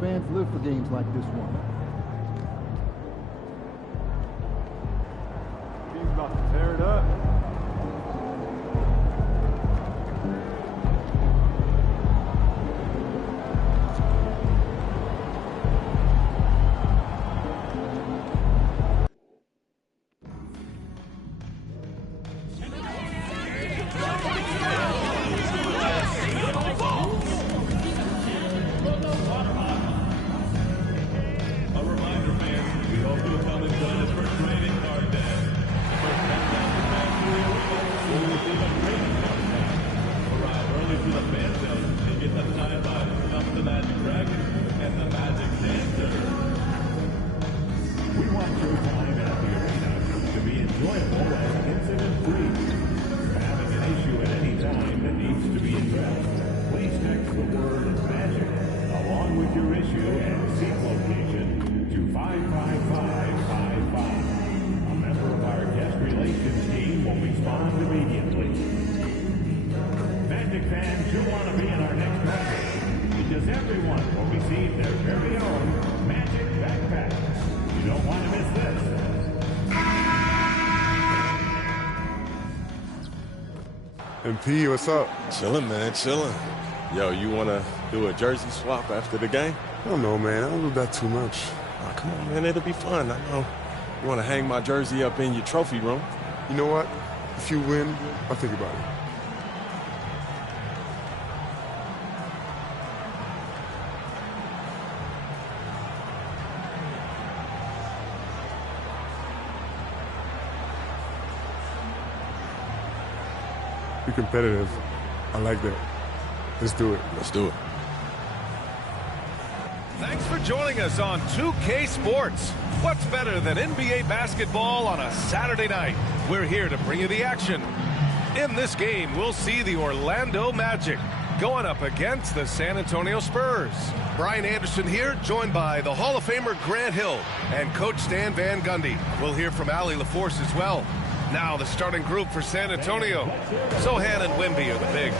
Fans live for games like this one. Team's about to tear it up. MP, what's up? Chilling, man, chilling. Yo, you want to do a jersey swap after the game? I don't know, man. I don't do that too much. Oh, come on, man. It'll be fun. I know. You want to hang my jersey up in your trophy room? You know what? If you win, I'll think about it. Be competitive. I like that. Let's do it. Let's do it. Thanks for joining us on 2K Sports. What's better than NBA basketball on a Saturday night? We're here to bring you the action. In this game, we'll see the Orlando Magic going up against the San Antonio Spurs. Brian Anderson here, joined by the Hall of Famer Grant Hill and Coach Stan Van Gundy. We'll hear from Allie LaForce as well. Now the starting group for San Antonio. Sochan and Wemby are the bigs.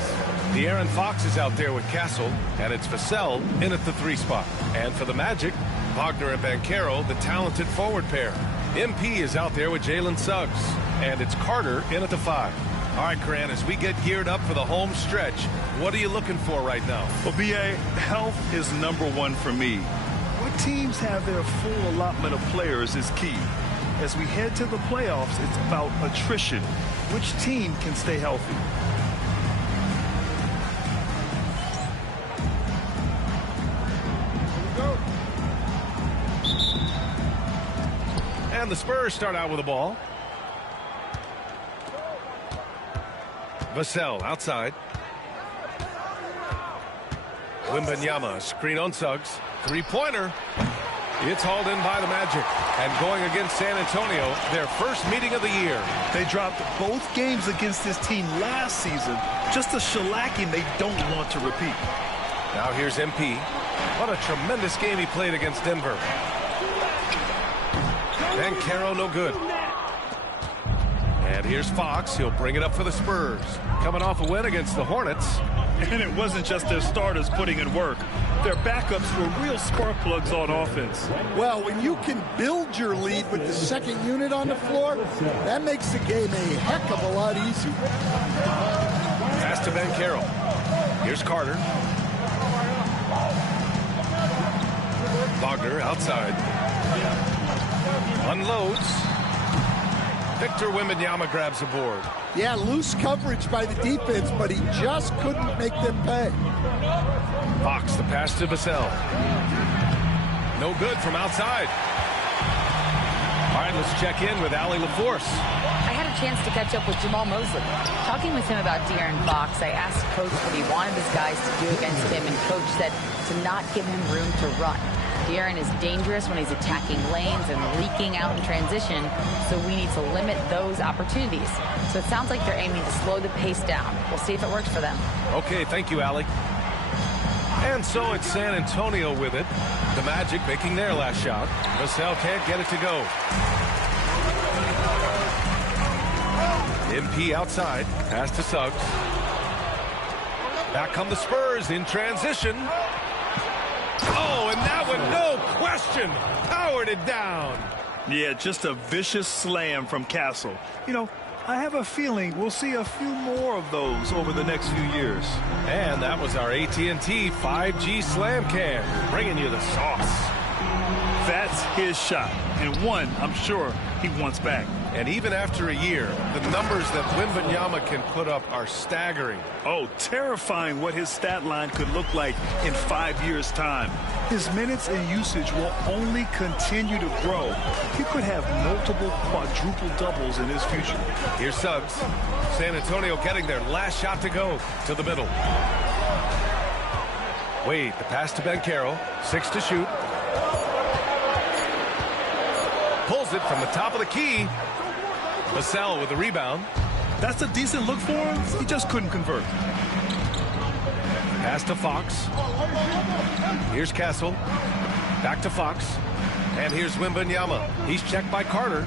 De'Aaron Fox is out there with Castle, and it's Vassell in at the 3 spot. And for the Magic, Wagner and Banchero, the talented forward pair. MP is out there with Jalen Suggs, and it's Carter in at the 5. All right, Grant, as we get geared up for the home stretch, what are you looking for right now? Well, B.A., health is #1 for me. What teams have their full allotment of players is key. As we head to the playoffs, it's about attrition. Which team can stay healthy? And the Spurs start out with the ball. Vassell outside. Wembanyama, screen on Suggs. Three-pointer. It's hauled in by the Magic. And going against San Antonio, their first meeting of the year. They dropped both games against this team last season. Just a shellacking they don't want to repeat. Now here's MP. What a tremendous game he played against Denver. Banchero no good. And here's Fox. He'll bring it up for the Spurs. Coming off a win against the Hornets. And it wasn't just their starters putting in work. Their backups were real spark plugs on offense. Well, when you can build your lead with the second unit on the floor, that makes the game a heck of a lot easier. Pass to Banchero. Here's Carter. Wagner outside. Unloads. Victor Wembanyama grabs the board. Yeah, loose coverage by the defense, but he just couldn't make them pay. Fox, the pass to Vassell. No good from outside. All right, let's check in with Allie LaForce. I had a chance to catch up with Jamal Mosley. Talking with him about De'Aaron Fox, I asked Coach what he wanted his guys to do against him, and Coach said to not give him room to run. De'Aaron is dangerous when he's attacking lanes and leaking out in transition, so we need to limit those opportunities. So it sounds like they're aiming to slow the pace down. We'll see if it works for them. Okay, thank you, Allie. And so it's San Antonio with it. The Magic making their last shot. Vassell can't get it to go. MP outside. Pass to Suggs. Back come the Spurs in transition. Oh, and that one, no question, powered it down. Yeah, just a vicious slam from Castle. You know, I have a feeling we'll see a few more of those over the next few years. And that was our AT&T 5G Slam Cam, bringing you the sauce. That's his shot, and one I'm sure he wants back. And even after a year, the numbers that Wembanyama can put up are staggering. Oh, terrifying what his stat line could look like in 5 years' time. His minutes and usage will only continue to grow. He could have multiple quadruple doubles in his future. Here's Suggs. San Antonio getting their last shot to go to the middle. Wade, the pass to Banchero. 6 to shoot. Pulls it from the top of the key. Vassell with the rebound. That's a decent look for him. He just couldn't convert. Pass to Fox. Here's Castle. Back to Fox. And here's Wembanyama. He's checked by Carter.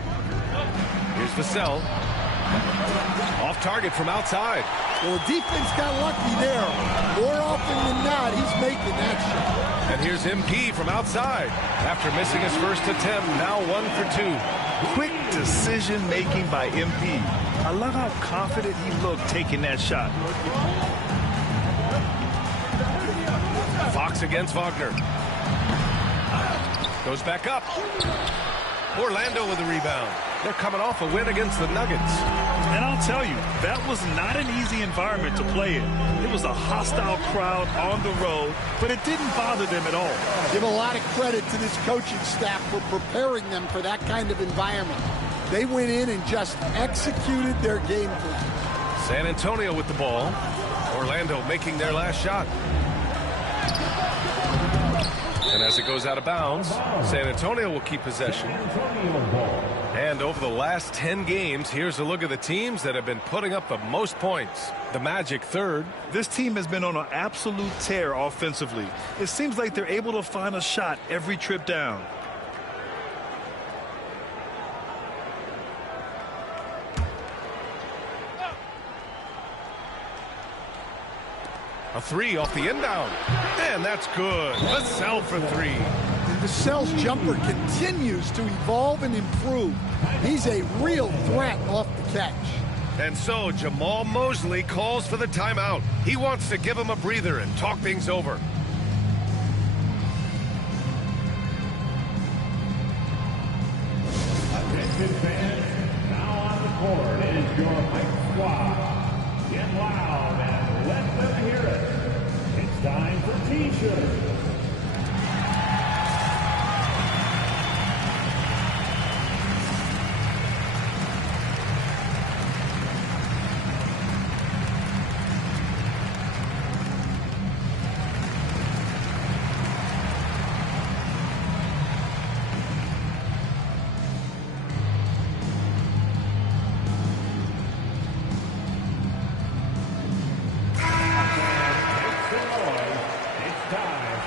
Here's Vassell. Off target from outside. Well, the defense got lucky there. More often than not, he's making that shot. And here's MP from outside. After missing his first attempt, now 1 for 2. Quick decision-making by MP. I love how confident he looked taking that shot. Fox against Wagner. Goes back up. Orlando with the rebound. They're coming off a win against the Nuggets. And I'll tell you, that was not an easy environment to play in. It was a hostile crowd on the road, but it didn't bother them at all. Give a lot of credit to this coaching staff for preparing them for that kind of environment. They went in and just executed their game plan. San Antonio with the ball. Orlando making their last shot. And as it goes out of bounds, San Antonio will keep possession. And over the last 10 games, here's a look at the teams that have been putting up the most points. The Magic third. This team has been on an absolute tear offensively. It seems like they're able to find a shot every trip down. A 3 off the inbound. And that's good. Vassell for 3. And Vassell's jumper continues to evolve and improve. He's a real threat off the catch. And so Jamal Mosley calls for the timeout. He wants to give him a breather and talk things over. Attention fans, now on the court is your Mike Squad. Get loud and let them hear it. It's time for T-shirts.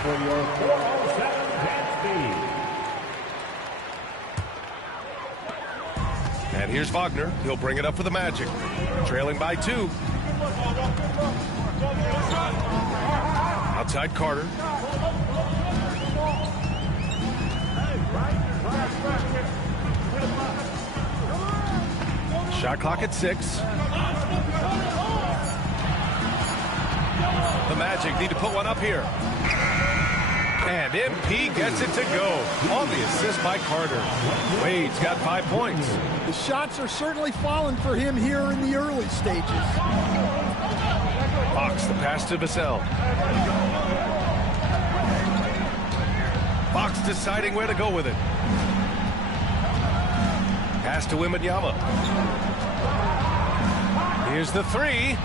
For your 407 dance beat. And here's Wagner. He'll bring it up for the Magic. Trailing by 2. Outside Carter. Shot clock at 6. The Magic need to put one up here. And MP gets it to go on the assist by Carter. Wade's got 5 points. The shots are certainly falling for him here in the early stages. Fox, the pass to Vassell. Fox deciding where to go with it. Pass to Wembanyama. Here's the 3.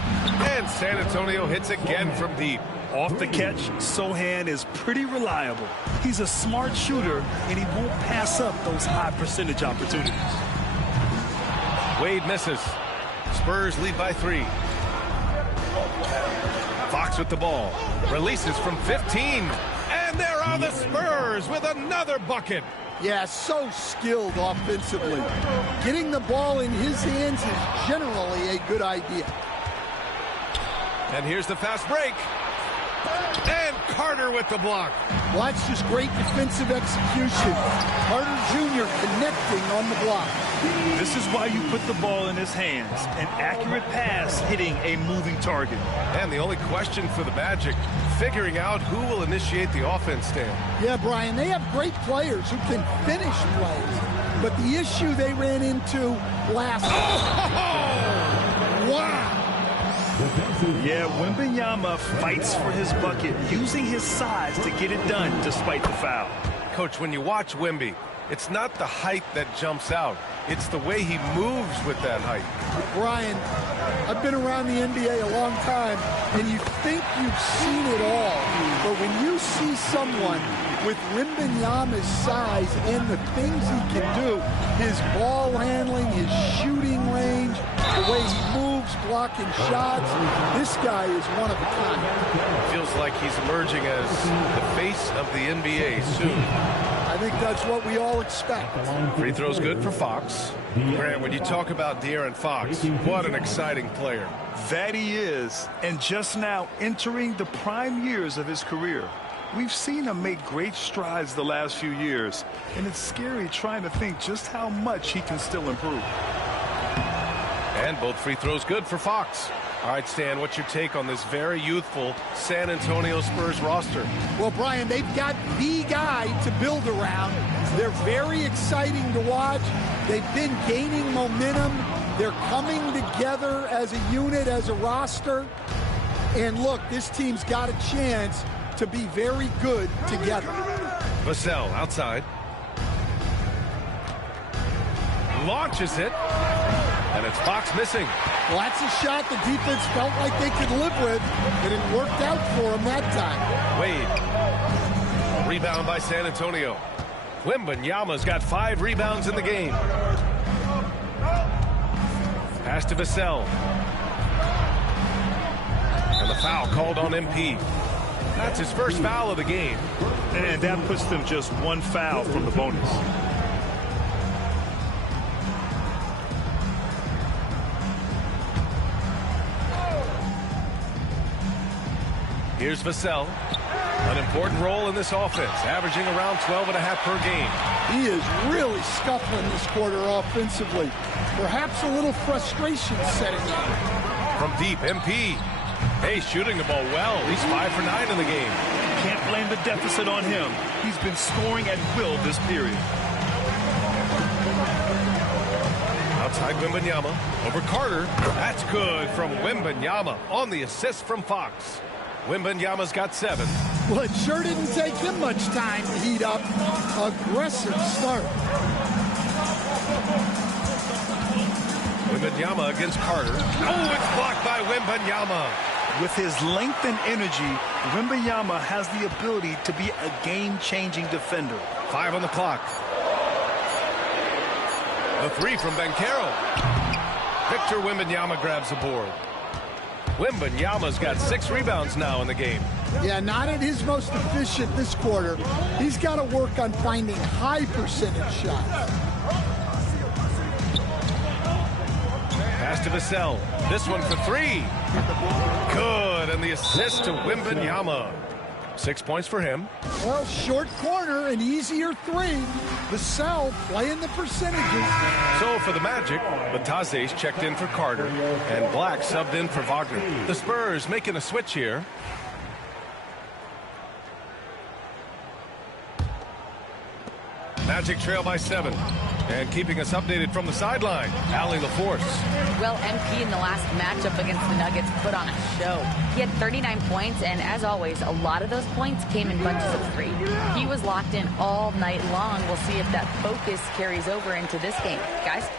And San Antonio hits again from deep. Off the catch, Sochan is pretty reliable. He's a smart shooter, and he won't pass up those high percentage opportunities. Wade misses. Spurs lead by 3. Fox with the ball. Releases from 15. And there are the Spurs with another bucket. Yeah, so skilled offensively. Getting the ball in his hands is generally a good idea. And here's the fast break. And Carter with the block. Well, that's just great defensive execution. Carter Jr. connecting on the block. This is why you put the ball in his hands. An accurate pass hitting a moving target. And the only question for the Magic, figuring out who will initiate the offense, Stan. Yeah, Brian, they have great players who can finish plays. But the issue they ran into last... Wow! Yeah, Wembanyama fights for his bucket, using his size to get it done despite the foul. Coach, when you watch Wemby, it's not the height that jumps out. It's the way he moves with that height. Brian, I've been around the NBA a long time, and you think you've seen it all. But when you see someone with Wembanyama's size and the things he can do, his ball handling, his shooting range, the way he moves, blocking shots, this guy is one of a kind. Feels like he's emerging as the face of the NBA soon. I think that's what we all expect. Free throw's good for Fox. Grant, when you talk about De'Aaron Fox, what an exciting player. That he is, and just now entering the prime years of his career. We've seen him make great strides the last few years, and it's scary trying to think just how much he can still improve. And both free throws good for Fox. All right, Stan, what's your take on this very youthful San Antonio Spurs roster? Well, Brian, they've got the guy to build around. They're very exciting to watch. They've been gaining momentum. They're coming together as a unit, as a roster. And look, this team's got a chance to be very good together. Vassell outside. Launches it. And it's Fox missing. Well, that's a shot the defense felt like they could live with, and it worked out for them that time. Wade. Rebound by San Antonio. Wembanyama's got 5 rebounds in the game. Pass to Vassell. And the foul called on MP. That's his first foul of the game. And that puts them just 1 foul from the bonus. Here's Vassell. An important role in this offense, averaging around 12.5 per game. He is really scuffling this quarter offensively. Perhaps a little frustration setting in. From deep, MP. Hey, shooting the ball well. He's 5 for 9 in the game. Can't blame the deficit on him. He's been scoring at will this period. Outside Wembanyama. Over Carter. That's good from Wembanyama on the assist from Fox. Wembanyama's got 7. Well, it sure didn't take him much time to heat up. Aggressive start. Wembanyama against Carter. Oh, it's blocked by Wembanyama. With his length and energy, Wembanyama has the ability to be a game-changing defender. 5 on the clock. The 3 from Banchero. Victor Wembanyama grabs the board. Wembanyama's got 6 rebounds now in the game. Yeah, not at his most efficient this quarter. He's got to work on finding high percentage shots. Pass to Vassell. This one for 3. Good, and the assist to Wembanyama. 6 points for him. Well, short corner, an easier 3. Vassell playing the percentages. So for the Magic, Batase's checked in for Carter, and Black subbed in for Wagner. The Spurs making a switch here. Magic trail by 7. And keeping us updated from the sideline, Allie LaForce. Well, MP in the last matchup against the Nuggets put on a show. He had 39 points, and as always, a lot of those points came in bunches of 3. He was locked in all night long. We'll see if that focus carries over into this game. Guys?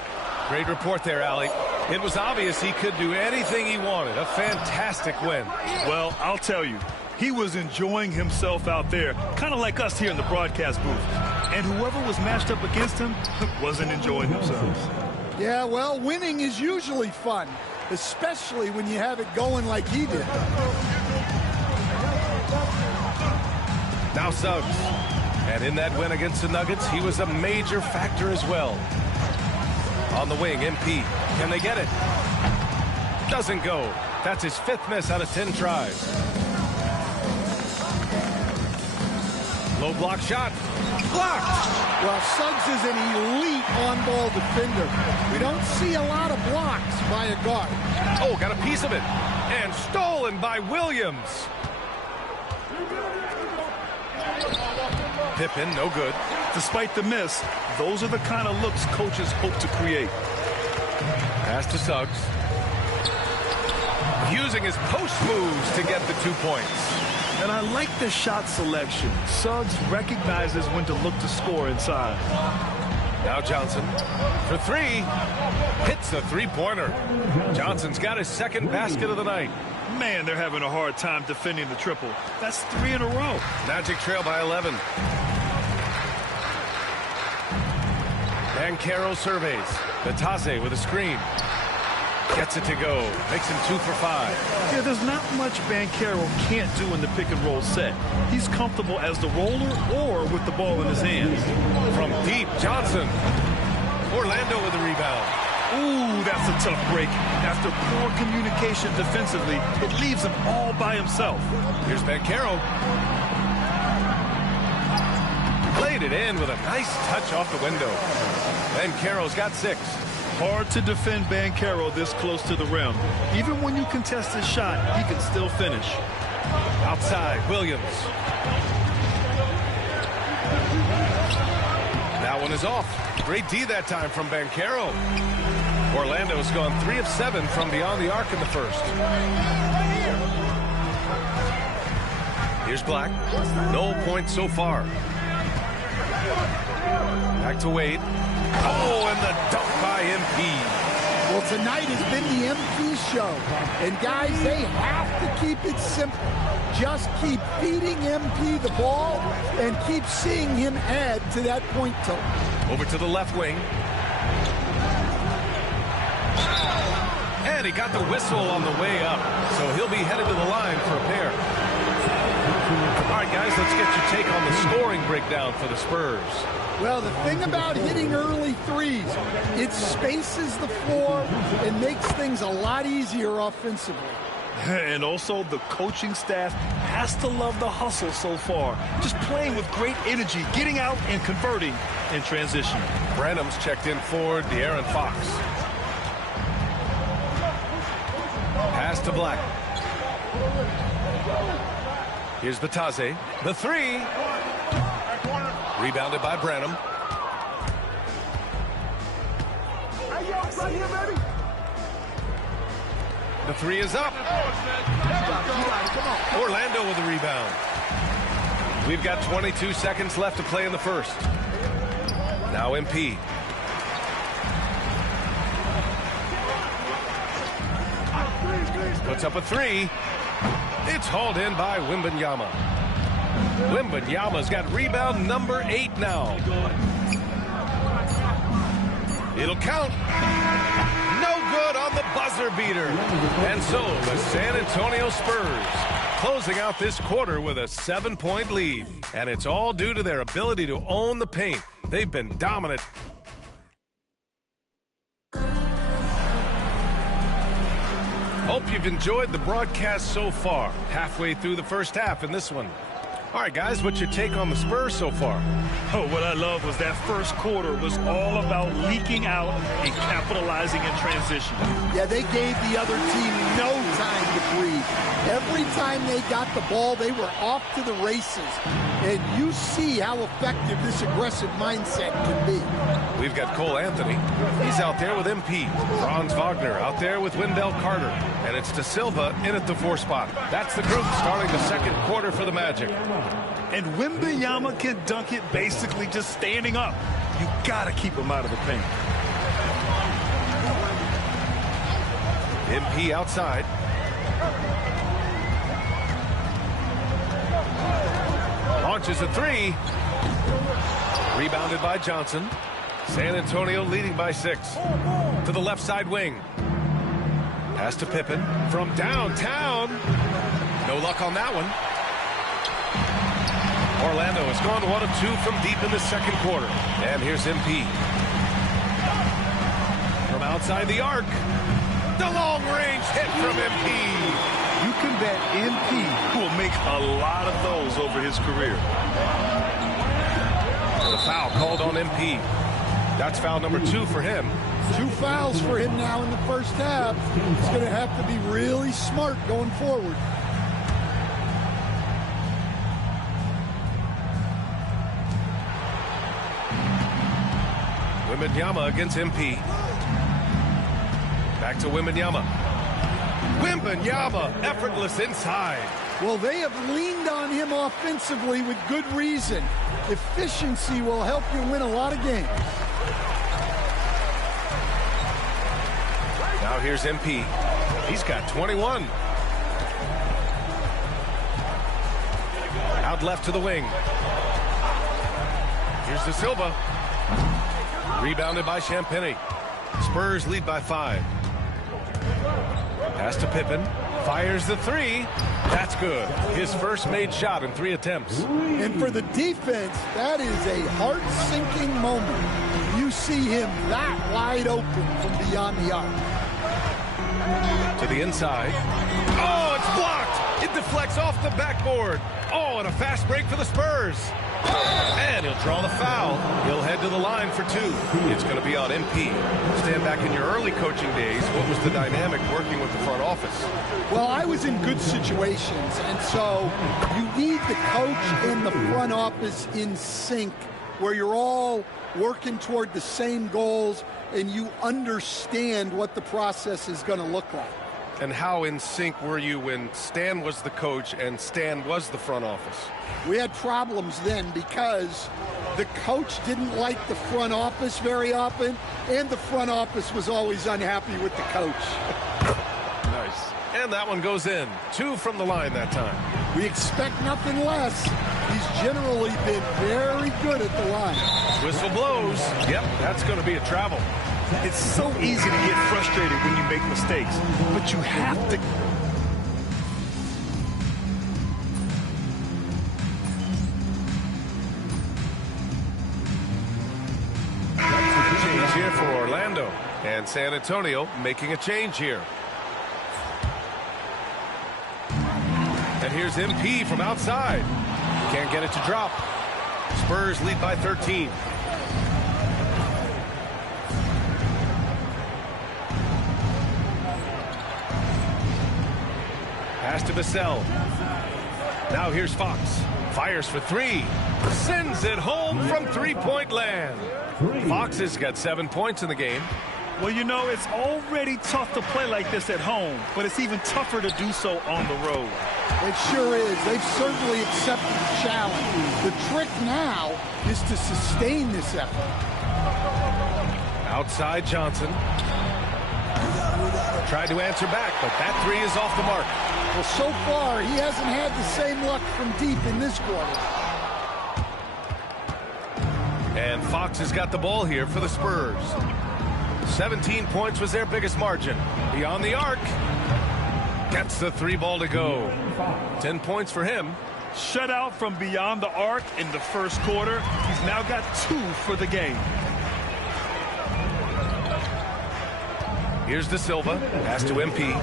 Great report there, Allie. It was obvious he could do anything he wanted. A fantastic win. Well, I'll tell you, He was enjoying himself out there, kind of like us here in the broadcast booth. And whoever was matched up against him wasn't enjoying themselves. Yeah, well, winning is usually fun, especially when you have it going like he did. Now Suggs. And in that win against the Nuggets, he was a major factor as well. On the wing, MP. Can they get it? Doesn't go. That's his 5th miss out of 10 tries. Low block shot. Blocked! Well, Suggs is an elite on-ball defender. We don't see a lot of blocks by a guard. Oh, got a piece of it. And stolen by Williams. Pippen, no good. Despite the miss, those are the kind of looks coaches hope to create. Pass to Suggs. Using his post moves to get the 2 points. And I like the shot selection. Suggs recognizes when to look to score inside. Now Johnson for 3. Hits the three-pointer. Johnson's got his 2nd basket of the night. Man, they're having a hard time defending the triple. That's 3 in a row. Magic trail by 11. Banchero surveys. Batase with a screen. Gets it to go. Makes him 2 for 5. Yeah, there's not much Banchero can't do in the pick-and-roll set. He's comfortable as the roller or with the ball in his hands. From deep, Johnson. Orlando with the rebound. Ooh, that's a tough break. After poor communication defensively, it leaves him all by himself. Here's Banchero. Played it in with a nice touch off the window. Banchero's got 6. Hard to defend Banchero this close to the rim. Even when you contest his shot, he can still finish. Outside, Williams. That one is off. Great D that time from Banchero. Orlando's gone 3 of 7 from beyond the arc in the first. Here's Black. No points so far. Back to Wade. Oh, and the dunk by MP. Well, tonight has been the MP show. And, guys, they have to keep it simple. Just keep feeding MP the ball and keep seeing him add to that point total. Over to the left wing. And he got the whistle on the way up. So he'll be headed to the line for a pair. All right, guys, let's get your take on the scoring breakdown for the Spurs. Well, the thing about hitting early threes, it spaces the floor and makes things a lot easier offensively. And also, the coaching staff has to love the hustle so far. Just playing with great energy, getting out and converting in transition. Branham's checked in for De'Aaron Fox. Pass to Black. Here's Batase. The 3. Rebounded by Branham. The 3 is up. Orlando with the rebound. We've got 22 seconds left to play in the first. Now MP. Puts up a 3. It's hauled in by Wembanyama. Wembanyama's got rebound number 8 now. It'll count. No good on the buzzer beater. And so the San Antonio Spurs closing out this quarter with a 7-point lead. And it's all due to their ability to own the paint. They've been dominant. Hope you've enjoyed the broadcast so far. Halfway through the first half in this one. All right, guys, what's your take on the Spurs so far? Oh, what I love was that first quarter was all about leaking out and capitalizing in transition. Yeah, they gave the other team no time to breathe. Every time they got the ball, they were off to the races. And you see how effective this aggressive mindset can be. We've got Cole Anthony. He's out there with MP. Franz Wagner out there with Wendell Carter. And it's De Silva in at the 4 spot. That's the group starting the second quarter for the Magic. And Wembanyama can dunk it basically just standing up. You got to keep him out of the paint. MP outside. Launches a three. Rebounded by Johnson. San Antonio leading by 6. To the left side wing. Pass to Pippen from downtown. No luck on that one. Orlando has gone 1 of 2 from deep in the second quarter. And here's MP. From outside the arc. The long-range hit from MP. You can bet MP will make a lot of those over his career. The foul called on MP. That's foul number 2 for him. 2 fouls for him now in the first half. He's going to have to be really smart going forward. Wembanyama against MP. Back to Wembanyama. Wembanyama, effortless inside. Well, they have leaned on him offensively with good reason. Efficiency will help you win a lot of games. Now here's MP. He's got 21. Out left to the wing. Here's De Silva. Rebounded by Champagnie. Spurs lead by 5. Pass to Pippen. Fires the 3. That's good. His first made shot in 3 attempts. And for the defense, that is a heart-sinking moment. You see him that wide open from beyond the arc. To the inside. Oh, it's blocked. It deflects off the backboard. Oh, and a fast break for the Spurs. And he'll draw the foul. He'll head to the line for 2. It's going to be on MP. Stand back in your early coaching days. What was the dynamic working with the front office? Well, I was in good situations, and so you need the coach and the front office in sync, where you're all working toward the same goals and you understand what the process is going to look like. And how in sync were you when Stan was the coach and Stan was the front office? We had problems then because the coach didn't like the front office very often, and the front office was always unhappy with the coach. Nice. And that one goes in. 2 from the line that time. We expect nothing less. He's generally been very good at the line. Whistle blows. Yep, that's going to be a travel. It's so easy to get frustrated when you make mistakes, but you have to. Change here for Orlando, and San Antonio making a change here. And here's MP from outside. Can't get it to drop. Spurs lead by 13. Pass to Vassell. Now here's Fox. Fires for 3. Sends it home from three-point land. Fox has got 7 points in the game. Well, you know, it's already tough to play like this at home, but it's even tougher to do so on the road. It sure is. They've certainly accepted the challenge. The trick now is to sustain this effort. Outside Johnson. Tried to answer back, but that 3 is off the mark. Well, so far, he hasn't had the same luck from deep in this quarter. And Fox has got the ball here for the Spurs. 17 points was their biggest margin. Beyond the arc. Gets the 3 ball to go. 10 points for him. Shutout from beyond the arc in the first quarter. He's now got 2 for the game. Here's De Silva. Pass to MP.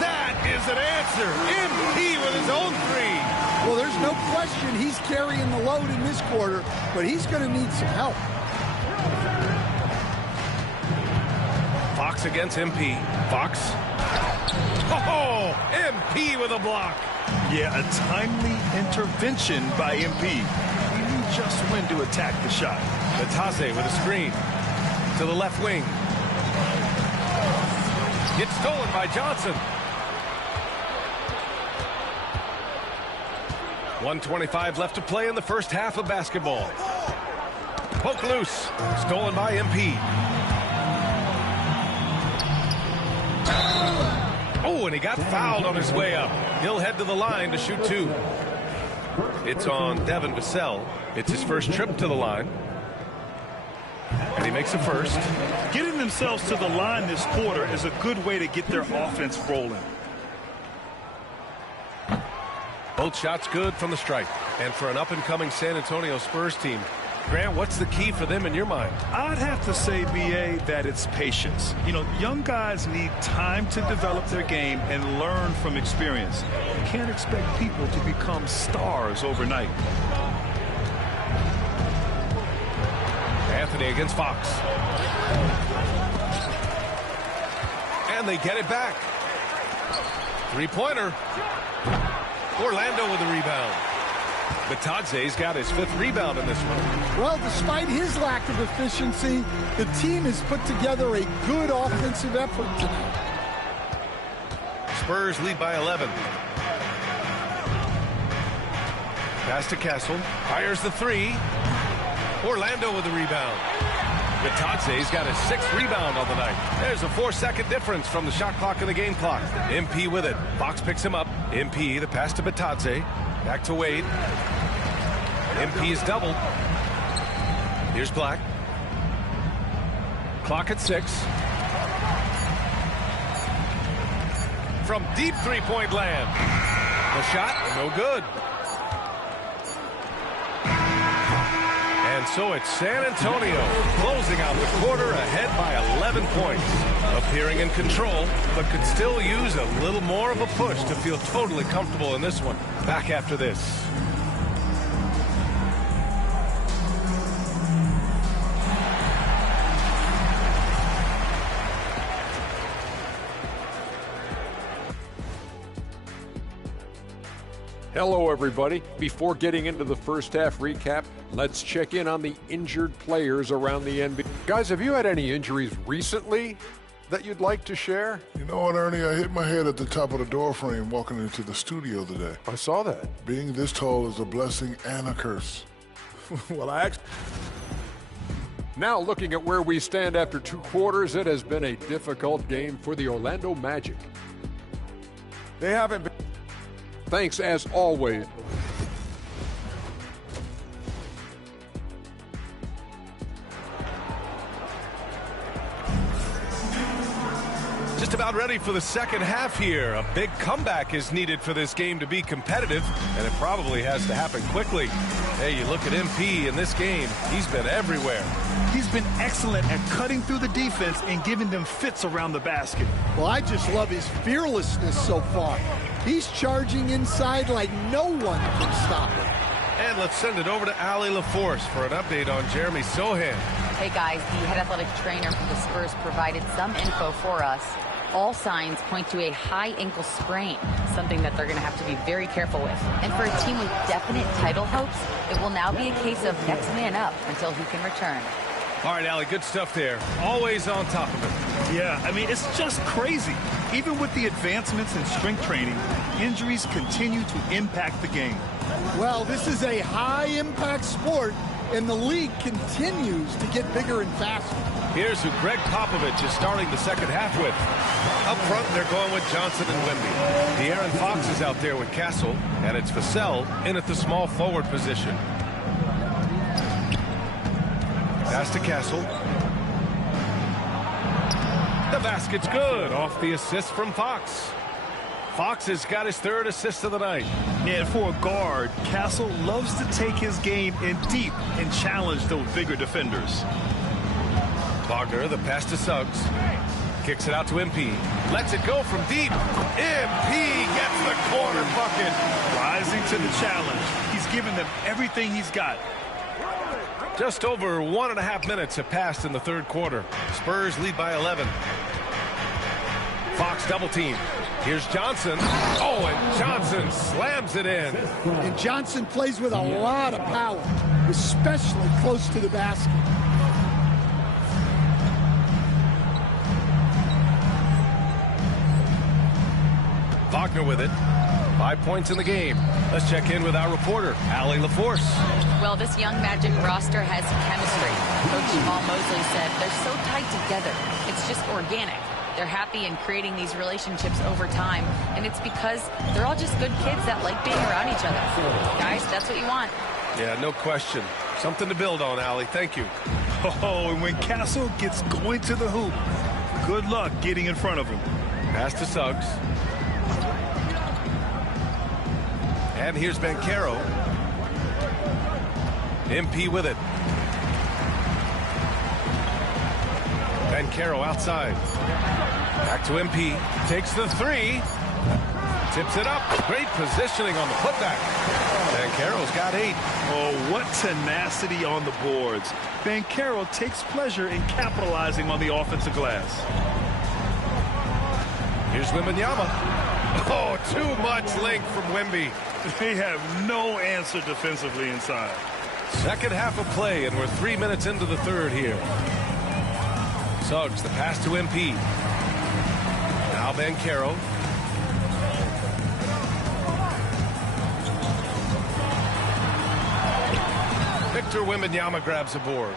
That is an answer. MP with his own 3. Well, there's no question he's carrying the load in this quarter, but he's going to need some help. Fox against MP. Fox. Oh, MP with a block. Yeah, a timely intervention by MP. He knew just when to attack the shot. Natase with a screen. To the left wing. Gets stolen by Johnson. 1:25 left to play in the first half of basketball. Poke loose. Stolen by MP. Oh, and he got fouled on his way up. He'll head to the line to shoot 2. It's on Devin Vassell. It's his first trip to the line. And he makes a first. Getting themselves to the line this quarter is a good way to get their offense rolling. Both shots good from the stripe. And for an up-and-coming San Antonio Spurs team, Grant, what's the key for them in your mind? I'd have to say, B.A., that it's patience. You know, young guys need time to develop their game and learn from experience. You can't expect people to become stars overnight. Anthony against Fox. And they get it back. Three-pointer. Orlando with the rebound. Bitadze's got his 5th rebound in this one. Well, despite his lack of efficiency, the team has put together a good offensive effort tonight. Spurs lead by 11. Pass to Castle. Fires the 3. Orlando with the rebound. Bitadze's got his 6th rebound on the night. There's a 4-second difference from the shot clock and the game clock. MP with it. Fox picks him up. MP, the pass to Bitadze. Back to Wade. MP is doubled. Here's Black. Clock at 6. From deep three-point land. The shot, no good. And so it's San Antonio closing out the quarter ahead by 11 points. Appearing in control, but could still use a little more of a push to feel totally comfortable in this one. Back after this. Hello, everybody. Before getting into the first half recap, let's check in on the injured players around the NBA. Guys, have you had any injuries recently that you'd like to share? You know what, Ernie? I hit my head at the top of the door frame walking into the studio today. I saw that. Being this tall is a blessing and a curse. Well, now looking at where we stand after 2 quarters, it has been a difficult game for the Orlando Magic. They haven't been. Thanks, as always. Just about ready for the second half here. A big comeback is needed for this game to be competitive, and it probably has to happen quickly. Hey, you look at MP in this game, he's been everywhere. He's been excellent at cutting through the defense and giving them fits around the basket. Well, I just love his fearlessness so far. He's charging inside like no one can stop him. And let's send it over to Allie LaForce for an update on Jeremy Sohan. Hey guys, the head athletic trainer for the Spurs provided some info for us. All signs point to a high ankle sprain, something that they're going to have to be very careful with. And for a team with definite title hopes, it will now be a case of next man up until he can return. All right, Allie, good stuff there. Always on top of it. Yeah, I mean, it's just crazy. Even with the advancements in strength training, injuries continue to impact the game. Well, this is a high-impact sport, and the league continues to get bigger and faster. Here's who Greg Popovich is starting the second half with. Up front, they're going with Johnson and Wemby. De'Aaron Fox is out there with Castle, and it's Vassell in at the small forward position. Pass to Castle. The basket's good off the assist from Fox. Fox has got his 3rd assist of the night. And for a guard, Castle loves to take his game in deep and challenge those bigger defenders. Wagner, the pass to Suggs. Kicks it out to MP. Lets it go from deep. MP gets the corner bucket. Rising to the challenge. He's given them everything he's got. Just over 1.5 minutes have passed in the 3rd quarter. Spurs lead by 11. Fox double team. Here's Johnson. Oh, and Johnson slams it in. And Johnson plays with a lot of power, especially close to the basket. Wagner with it. 5 points in the game. Let's check in with our reporter, Allie LaForce. Well, this young Magic roster has chemistry. Coach Jamal Mosley said they're so tight together. It's just organic. They're happy and creating these relationships over time. And it's because they're all just good kids that like being around each other. Guys, that's what you want. Yeah, no question. Something to build on, Allie. Thank you. Oh, and when Castle gets going to the hoop, good luck getting in front of him. Pass to Suggs. And here's Banchero. MP with it. Banchero outside. Back to MP. Takes the three. Tips it up. Great positioning on the putback. Banchero's got 8. Oh, what tenacity on the boards. Banchero takes pleasure in capitalizing on the offensive glass. Here's Wembanyama. Oh, too much length from Wemby. They have no answer defensively inside. Second half of play, and we're 3 minutes into the third here. Suggs, the pass to MP. Now Banchero. Victor Wembanyama grabs a board.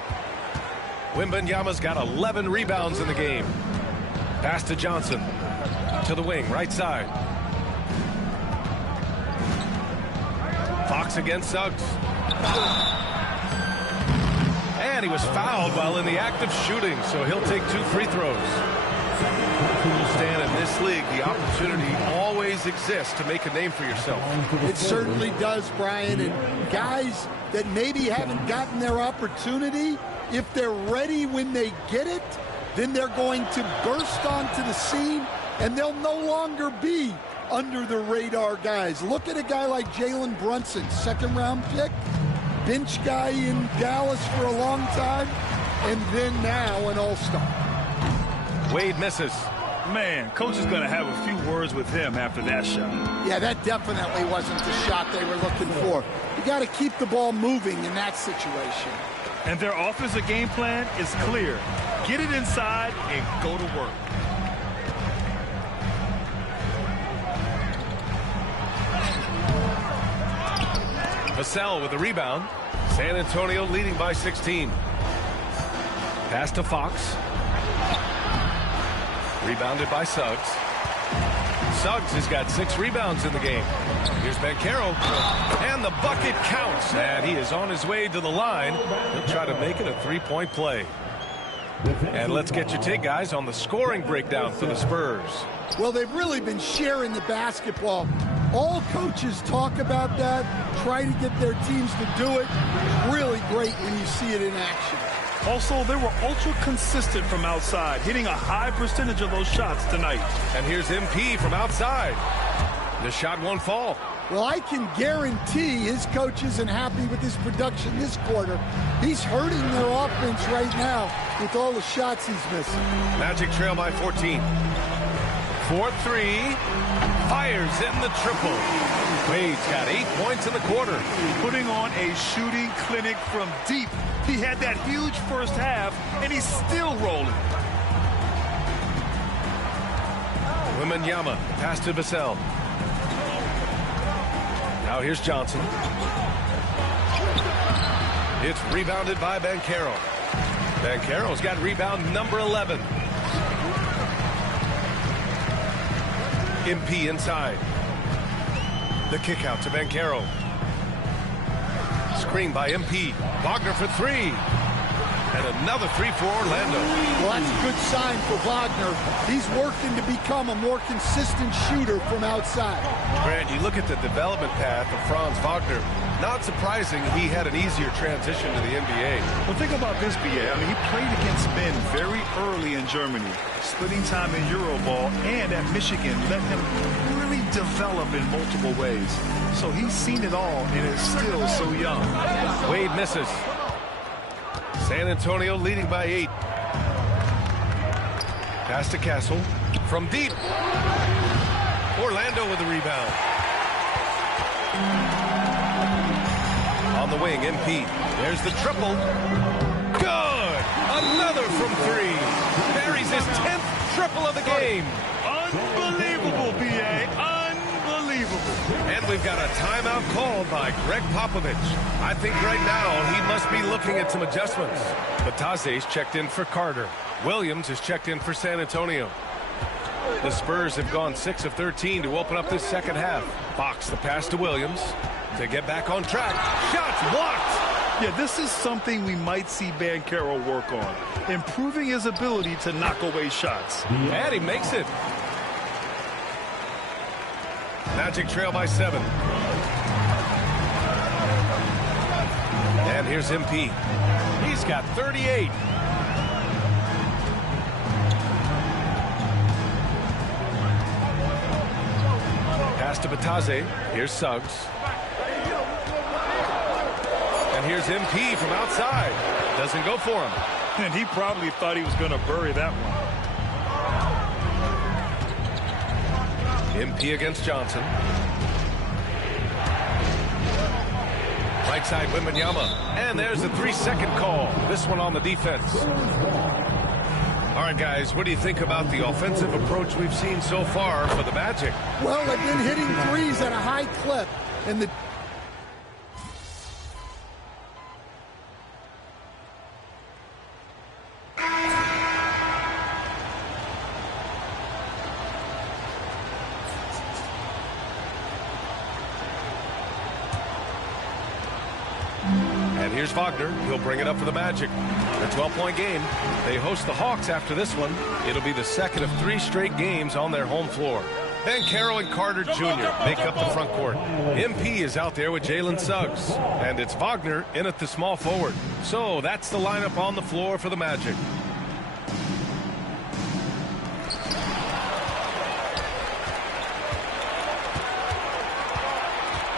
Wembanyama's got 11 rebounds in the game. Pass to Johnson. To the wing, right side. Fox against Suggs. And he was fouled while in the act of shooting, so he'll take 2 free throws. Stan, in this league, the opportunity always exists to make a name for yourself. It certainly does, Brian. And guys that maybe haven't gotten their opportunity, if they're ready when they get it, then they're going to burst onto the scene, and they'll no longer be under the radar guys. Look at a guy like Jalen Brunson, second-round pick, bench guy in Dallas for a long time, and then now an all-star. Wade misses. Man, coach is going to have a few words with him after that shot. Yeah, that definitely wasn't the shot they were looking for. You got to keep the ball moving in that situation. And their offensive game plan is clear. Get it inside and go to work. Vassell with the rebound. San Antonio leading by 16. Pass to Fox. Rebounded by Suggs. Suggs has got 6 rebounds in the game. Here's Banchero. And the bucket counts. And he is on his way to the line. He'll try to make it a 3-point play. And let's get your take, guys, on the scoring breakdown for the Spurs. Well, they've really been sharing the basketball. All coaches talk about that, try to get their teams to do it. Really great when you see it in action. Also, they were ultra consistent from outside, hitting a high percentage of those shots tonight. And here's MP from outside. The shot won't fall. Well, I can guarantee his coach isn't happy with his production this quarter. He's hurting their offense right now with all the shots he's missing. Magic trail by 14. 4-3. Fires in the triple. Wade's got 8 points in the quarter. Putting on a shooting clinic from deep. He had that huge first half, and he's still rolling. Wembanyama, pass to Vassell. Now here's Johnson. It's rebounded by Banchero. Banchero's got rebound number 11. MP inside. The kick out to Banchero. Screen by MP. Wagner for 3. And another 3 for Orlando. Well, that's a good sign for Wagner. He's working to become a more consistent shooter from outside. Grant, you look at the development path of Franz Wagner. Not surprising he had an easier transition to the NBA. Well, think about this, B.A. I mean, he played against men very early in Germany, splitting time in Euroball, and at Michigan let him really develop in multiple ways. So he's seen it all and is still so young. Wade misses. San Antonio leading by 8. Pass to Castle from deep. Orlando with the rebound. On the wing, MP. There's the triple. Good! Another from 3. Buries his 10th triple of the game. Unbelievable, B.A. Unbelievable. And we've got a timeout called by Greg Popovich. I think right now he must be looking at some adjustments. Batase's checked in for Carter. Williams is checked in for San Antonio. The Spurs have gone 6 of 13 to open up this second half. Box the pass to Williams to get back on track. Shots blocked. Yeah, this is something we might see Banchero work on, improving his ability to knock away shots. And he makes it. Magic trail by 7. And here's MP. He's got 38. Pass to Batase. Here's Suggs. And here's MP from outside. Doesn't go for him. And he probably thought he was going to bury that one. MP against Johnson. Right side, Wembanyama. And there's a 3-second call. This one on the defense. All right, guys, what do you think about the offensive approach we've seen so far for the Magic? Well, they've been hitting threes at a high clip, and the And here's Wagner. He'll bring it up for the Magic. A 12-point game. They host the Hawks after this one. It'll be the second of 3 straight games on their home floor. Banchero and Carter Jr. make up the front court. MP is out there with Jalen Suggs. And it's Wagner in at the small forward. So that's the lineup on the floor for the Magic.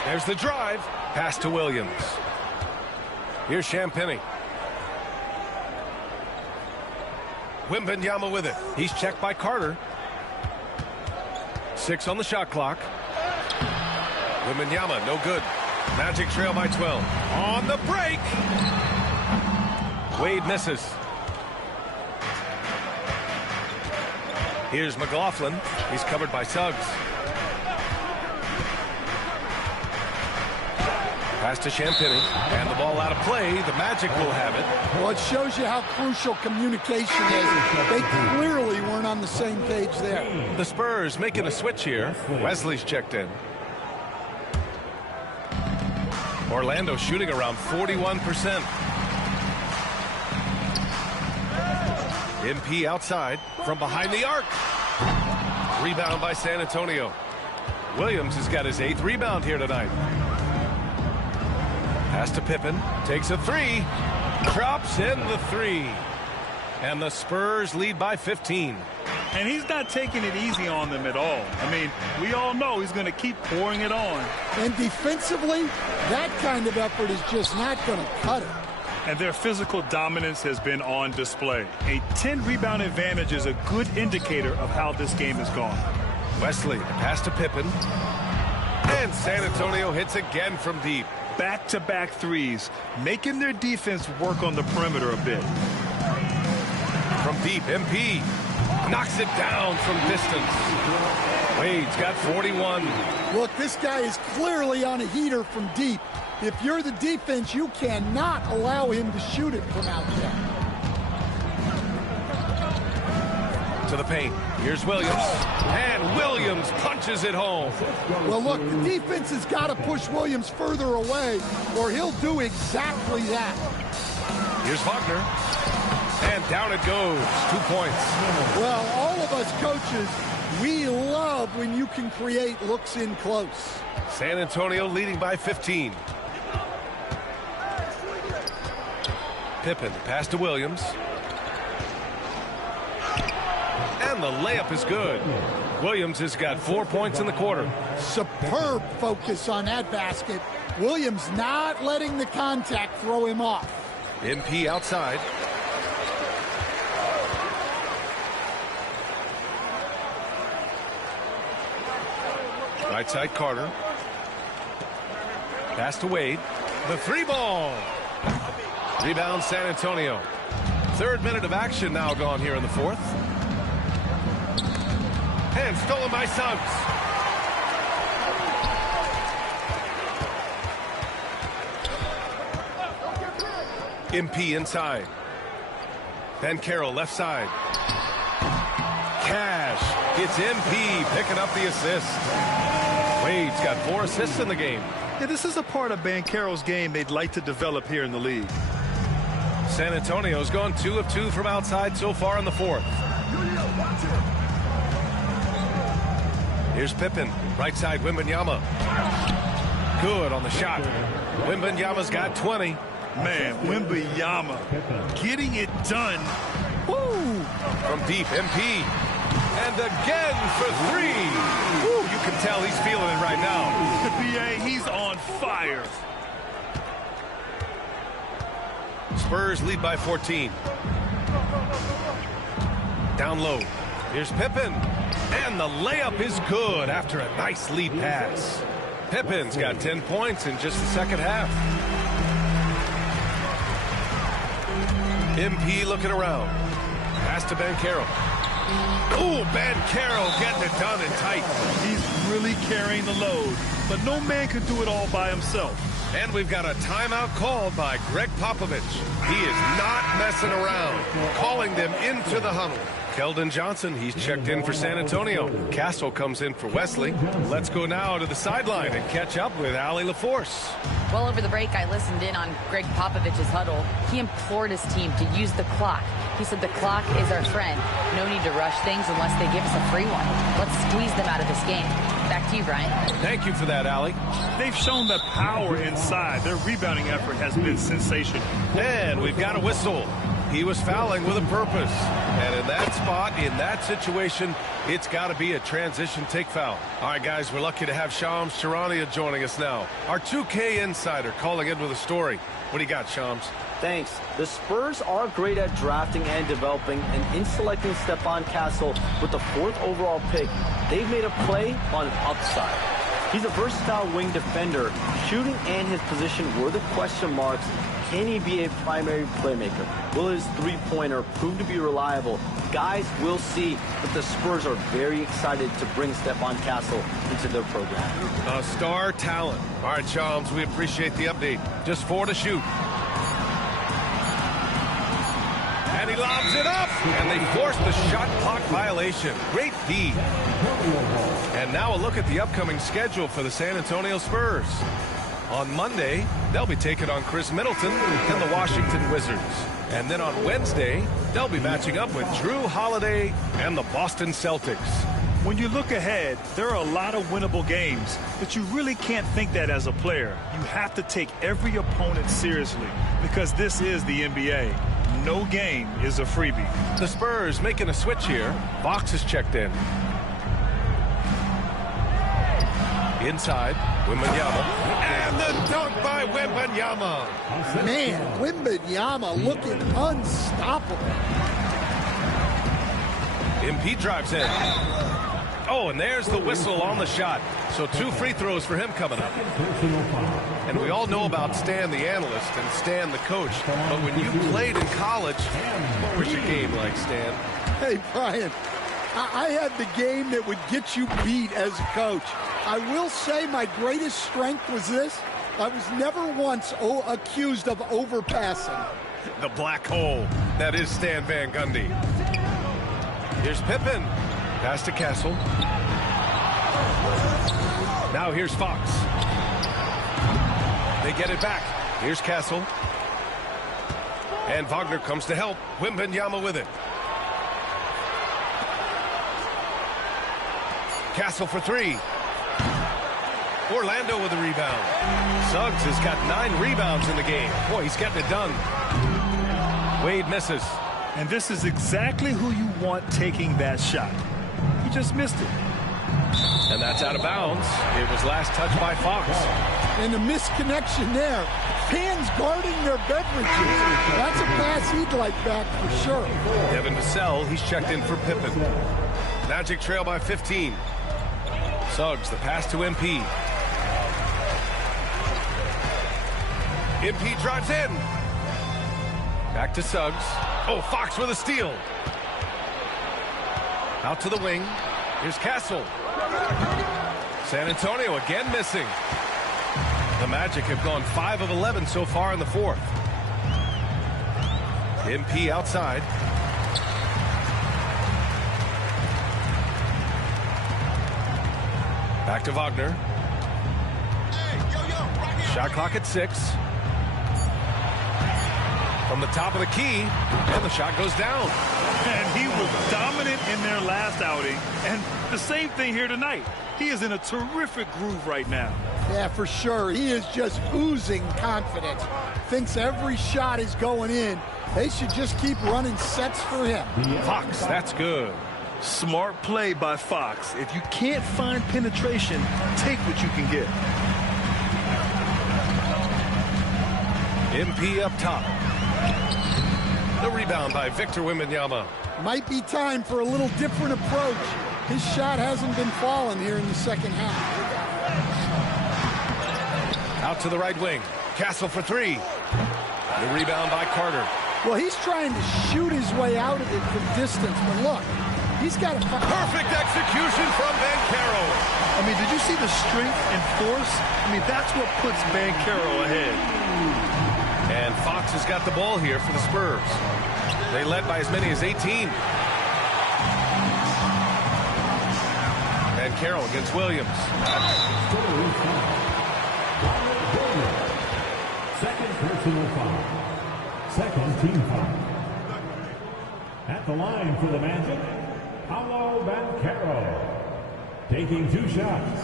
There's the drive. Pass to Williams. Here's Champagnie. Wembanyama with it. He's checked by Carter. 6 on the shot clock. Wembanyama, no good. Magic trail by 12. On the break. Wade misses. Here's McLaughlin. He's covered by Suggs. Pass to Champagnie, and the ball out of play. The Magic will have it. Well, it shows you how crucial communication is. They clearly weren't on the same page there. The Spurs making a switch here. Wesley's checked in. Orlando shooting around 41%. MP outside from behind the arc. Rebound by San Antonio. Williams has got his 8th rebound here tonight. Pass to Pippen, takes a 3, drops in the 3. And the Spurs lead by 15. And he's not taking it easy on them at all. I mean, we all know he's going to keep pouring it on. And defensively, that kind of effort is just not going to cut it. And their physical dominance has been on display. A 10-rebound advantage is a good indicator of how this game has gone. Wesley, pass to Pippen. And San Antonio hits again from deep. Back-to-back threes, making their defense work on the perimeter a bit. From deep, MP knocks it down from distance. Wade's got 41. Look, this guy is clearly on a heater from deep. If you're the defense, you cannot allow him to shoot it from out there. To the paint. Here's Williams. And Williams punches it home. Well, look, the defense has got to push Williams further away, or he'll do exactly that. Here's Wagner. And down it goes. 2 points. Well, all of us coaches, we love when you can create looks in close. San Antonio leading by 15. Pippen, pass to Williams. And the layup is good. Williams has got 4 points in the quarter. Superb focus on that basket. Williams not letting the contact throw him off. MP outside. Right side Carter. Pass to Wade. The 3 ball. Rebound San Antonio. 3rd minute of action now gone here in the 4th. And stolen by Suggs. MP inside. Banchero left side. Cash It's MP picking up the assist. Wade's got 4 assists in the game. Yeah, this is a part of Banchero's game they'd like to develop here in the league. San Antonio's gone 2 of 2 from outside so far in the 4th. Here's Pippen, right side Wembanyama. Good on the shot. Wembanyama's got 20. Man, Wembanyama getting it done. Woo! From deep, MP. And again for 3. Woo, you can tell he's feeling it right now. BA, he's on fire. Spurs lead by 14. Down low. Here's Pippen. And the layup is good after a nice lead pass. Pippen's got 10 points in just the second half. MP looking around. Pass to Banchero. Ooh, Banchero getting it done and tight. He's really carrying the load, but no man can do it all by himself. And we've got a timeout called by Greg Popovich. He is not messing around, calling them into the huddle. Keldon Johnson, he's checked in for San Antonio. Castle comes in for Wesley. Let's go now to the sideline and catch up with Allie LaForce. Well, over the break, I listened in on Greg Popovich's huddle. He implored his team to use the clock. He said the clock is our friend. No need to rush things unless they give us a free one. Let's squeeze them out of this game. Back to you, Brian. Thank you for that, Allie. They've shown the power inside. Their rebounding effort has been sensational. And we've got a whistle. He was fouling with a purpose. And in that spot, in that situation, it's got to be a transition take foul. All right, guys, we're lucky to have Shams Charania joining us now. Our 2K insider calling in with a story. What do you got, Shams? Thanks. The Spurs are great at drafting and developing, and in selecting Stephon Castle with the 4th overall pick, they've made a play on upside. He's a versatile wing defender. Shooting and his position were the question marks. Can he be a primary playmaker? Will his three-pointer prove to be reliable? Guys, we'll see, but the Spurs are very excited to bring Stephon Castle into their program. A star talent. All right, Shams, we appreciate the update. Just 4 to shoot. And he lobs it up, and they force the shot clock violation. Great D. And now a look at the upcoming schedule for the San Antonio Spurs. On Monday, they'll be taking on Chris Middleton and the Washington Wizards. And then on Wednesday, they'll be matching up with Jrue Holiday and the Boston Celtics. When you look ahead, there are a lot of winnable games, but you really can't think that as a player. You have to take every opponent seriously because this is the NBA. No game is a freebie. The Spurs making a switch here. Fox is checked in. Inside, Wembanyama. And the dunk by Wembanyama. Man, Wembanyama looking unstoppable. MP drives in. Oh, and there's the whistle on the shot. So 2 free throws for him coming up. And we all know about Stan the analyst and Stan the coach. But when you played in college, what was your game like, Stan? Hey, Brian, I had the game that would get you beat as a coach. I will say my greatest strength was this. I was never once accused of overpassing. The black hole. That is Stan Van Gundy. Here's Pippen. Pass to Castle. Now here's Fox. They get it back. Here's Castle. And Wagner comes to help. Wembanyama with it. Castle for 3. Orlando with a rebound. Suggs has got 9 rebounds in the game. Boy, he's getting it done. Wade misses. And this is exactly who you want taking that shot. He just missed it. And that's out of bounds. It was last touched by Fox. And a misconnection there. Fans guarding their beverages. That's a pass he'd like back for sure. Devin Vassell, he's checked in for Pippen. Magic trail by 15. Suggs, the pass to MP. MP drives in. Back to Suggs. Oh, Fox with a steal. Out to the wing. Here's Castle. San Antonio again missing. The Magic have gone 5 of 11 so far in the 4th. MP outside. Back to Wagner. Shot clock at 6. From the top of the key, and the shot goes down. And he was dominant in their last outing, and the same thing here tonight. He is in a terrific groove right now. Yeah, for sure. He is just oozing confidence. Thinks every shot is going in. They should just keep running sets for him. Fox, that's good. Smart play by Fox. If you can't find penetration, take what you can get. MP up top. The rebound by Victor Wembanyama. Might be time for a little different approach. His shot hasn't been falling here in the second half. Out to the right wing. Castle for 3. The rebound by Carter. Well, he's trying to shoot his way out of it from distance, but look, he's got a perfect execution from Banchero. I mean, did you see the strength and force? I mean, that's what puts Banchero ahead. And Fox has got the ball here for the Spurs. They led by as many as 18. Banchero against Williams. Second personal foul. Second team foul. At the line for the Magic, Paolo Banchero. Taking 2 shots.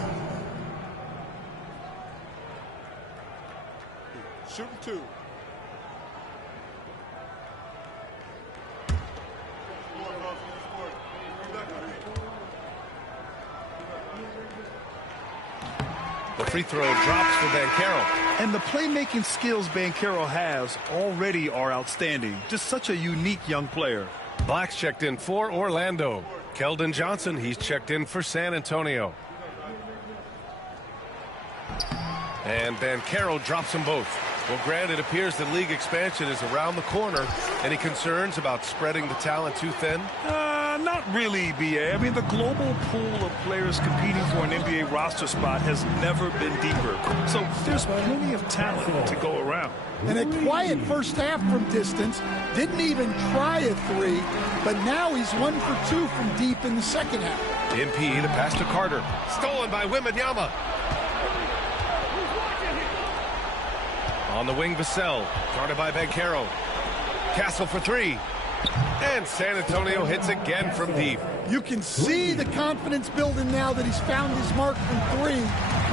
Shooting 2. The free throw drops for Banchero. And the playmaking skills Banchero has already are outstanding. Just such a unique young player. Black's checked in for Orlando. Keldon Johnson, he's checked in for San Antonio. And Banchero drops them both. Well, Grant, it appears that league expansion is around the corner. Any concerns about spreading the talent too thin? Not really, B.A. I mean, the global pool of players competing for an NBA roster spot has never been deeper. So there's plenty of talent to go around. And a quiet first half from distance. Didn't even try a 3, but now he's 1 for 2 from deep in the second half. MP, the pass to Carter. Stolen by Wembanyama. On the wing, Vassell. Guarded by Banchero. Castle for 3. And San Antonio hits again from deep. You can see the confidence building now that he's found his mark from 3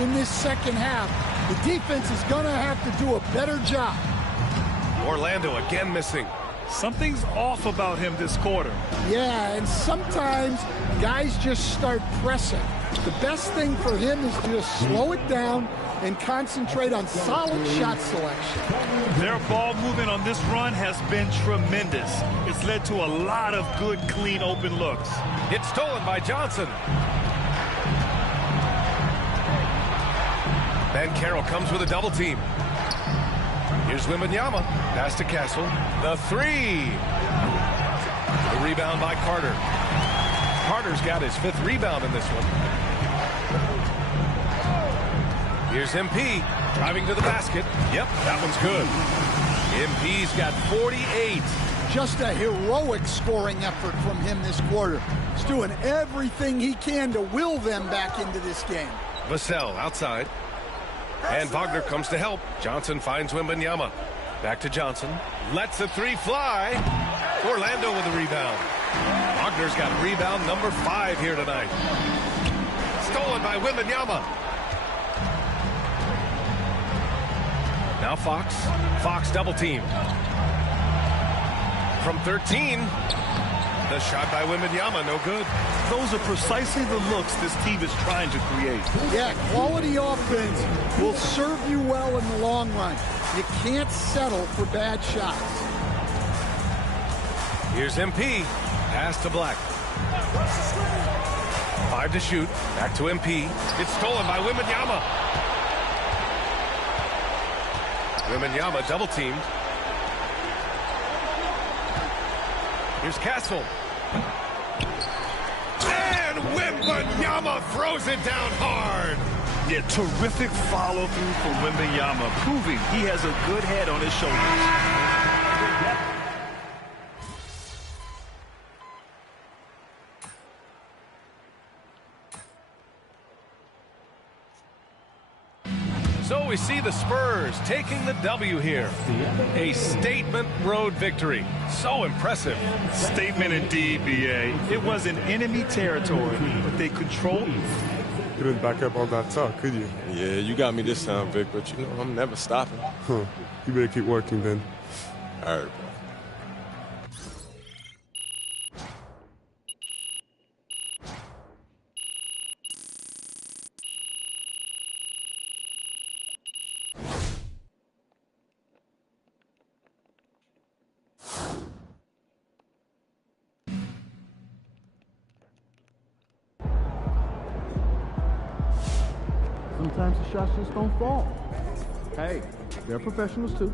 in this second half. The defense is going to have to do a better job. Orlando again missing. Something's off about him this quarter. Yeah, and sometimes guys just start pressing. The best thing for him is to just slow it down and concentrate on solid shot selection. Their ball movement on this run has been tremendous. It's led to a lot of good, clean, open looks. It's stolen by Johnson. Banchero comes with a double team. Here's Wembanyama. Pass to Castle. The 3. The rebound by Carter. Carter's got his 5th rebound in this one. Here's MP driving to the basket. Yep, that one's good. MP's got 48. Just a heroic scoring effort from him this quarter. He's doing everything he can to will them back into this game. Vassell outside. And Wagner comes to help. Johnson finds Wembanyama. Back to Johnson. Lets the 3 fly. Orlando with the rebound. Wagner's got rebound number 5 here tonight. Stolen by Wembanyama. Now Fox. Fox double team. From 13. The shot by Wembanyama, no good. Those are precisely the looks this team is trying to create. Yeah, quality offense will serve you well in the long run. You can't settle for bad shots. Here's MP. Pass to Black. 5 to shoot. Back to MP. It's stolen by Wembanyama. Wembanyama double teamed. Here's Castle. And Wembanyama throws it down hard. Yeah, terrific follow through from Wembanyama, proving he has a good head on his shoulders. So we see the Spurs taking the W here. A statement road victory. So impressive. Statement indeed, BA. It was in enemy territory, but they controlled. Couldn't back up all that talk, could you? Yeah, you got me this time, Vic, but you know I'm never stopping. Huh. You better keep working then. All right, bro. Sometimes the shots just don't fall. Hey, they're professionals too.